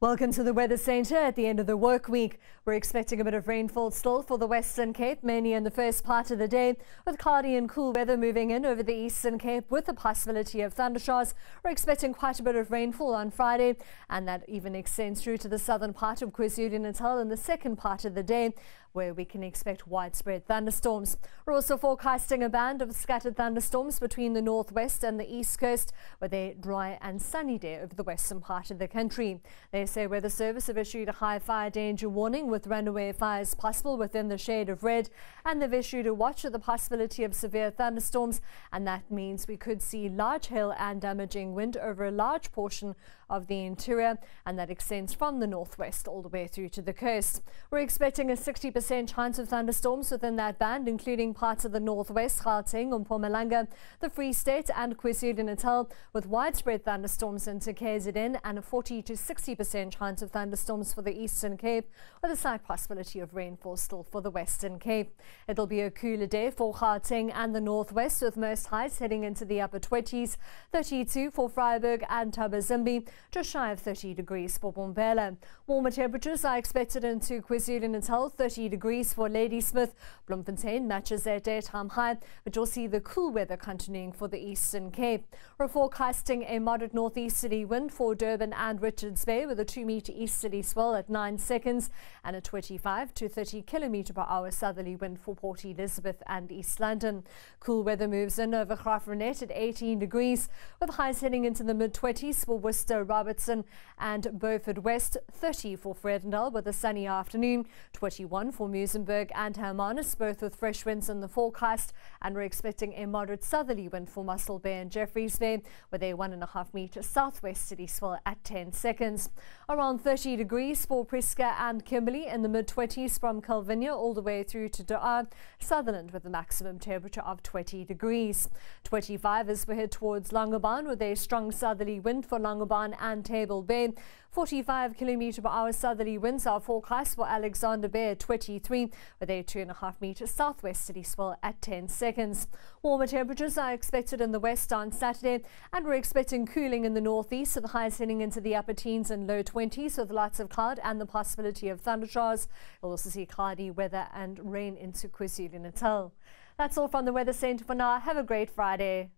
Welcome to the Weather Centre at the end of the work week. We're expecting a bit of rainfall still for the Western Cape, mainly in the first part of the day, with cloudy and cool weather moving in over the Eastern Cape with the possibility of thundershowers. We're expecting quite a bit of rainfall on Friday, and that even extends through to the southern part of KwaZulu-Natal in the second part of the day, where we can expect widespread thunderstorms. We're also forecasting a band of scattered thunderstorms between the northwest and the east coast, with a dry and sunny day over the western part of the country. The SA Weather Service have issued a high fire danger warning with runaway fires possible within the shade of red, and they've issued a watch of the possibility of severe thunderstorms, and that means we could see large hail and damaging wind over a large portion of the interior, and that extends from the northwest all the way through to the coast. We're expecting a 60% chance of thunderstorms within that band, including parts of the northwest, Gauteng, Mpumalanga, the Free State and KwaZulu-Natal, with widespread thunderstorms into KZN and a 40 to 60% chance of thunderstorms for the Eastern Cape, with a slight possibility of rainfall still for the Western Cape. It'll be a cooler day for Gauteng and the northwest, with most highs heading into the upper 20s, 32 for Vryburg and Tabazimbi, just shy of 30 degrees for Bombela. Warmer temperatures are expected into KwaZulu-Natal, 30 degrees for Ladysmith. Bloemfontein matches their daytime high, but you'll see the cool weather continuing for the Eastern Cape. We're forecasting a moderate northeasterly wind for Durban and Richards Bay, with a 2-metre easterly swell at 9 seconds and a 25 to 30 kilometre per hour southerly wind for Port Elizabeth and East London. Cool weather moves in over Graafrenet at 18 degrees, with highs heading into the mid-20s for Worcester, Robertson and Beaufort West, 30 for Vredendal with a sunny afternoon, 21 for Muizenberg and Hermanus, both with fresh winds in the forecast, and we're expecting a moderate southerly wind for Muscle Bay and Jeffreys Bay, with a 1.5-metre southwesterly swell at 10 seconds. Around 30 degrees for Prieska and Kimberley, in the mid-20s from Calvinia all the way through to Doa, Sutherland with a maximum temperature of 20 degrees. 25 as we head towards Langebaan, with a strong southerly wind for Langebaan and Table Bay. 45 kilometre per hour southerly winds are forecast for Alexander Bay at 23, with a 2.5-metre southwesterly swell at 10 seconds. Warmer temperatures are expected in the west on Saturday, and we're expecting cooling in the northeast, with highs heading into the upper teens and low 20s, with lots of cloud and the possibility of thundershowers. We'll also see cloudy weather and rain into KwaZulu-Natal. That's all from the Weather Centre for now. Have a great Friday.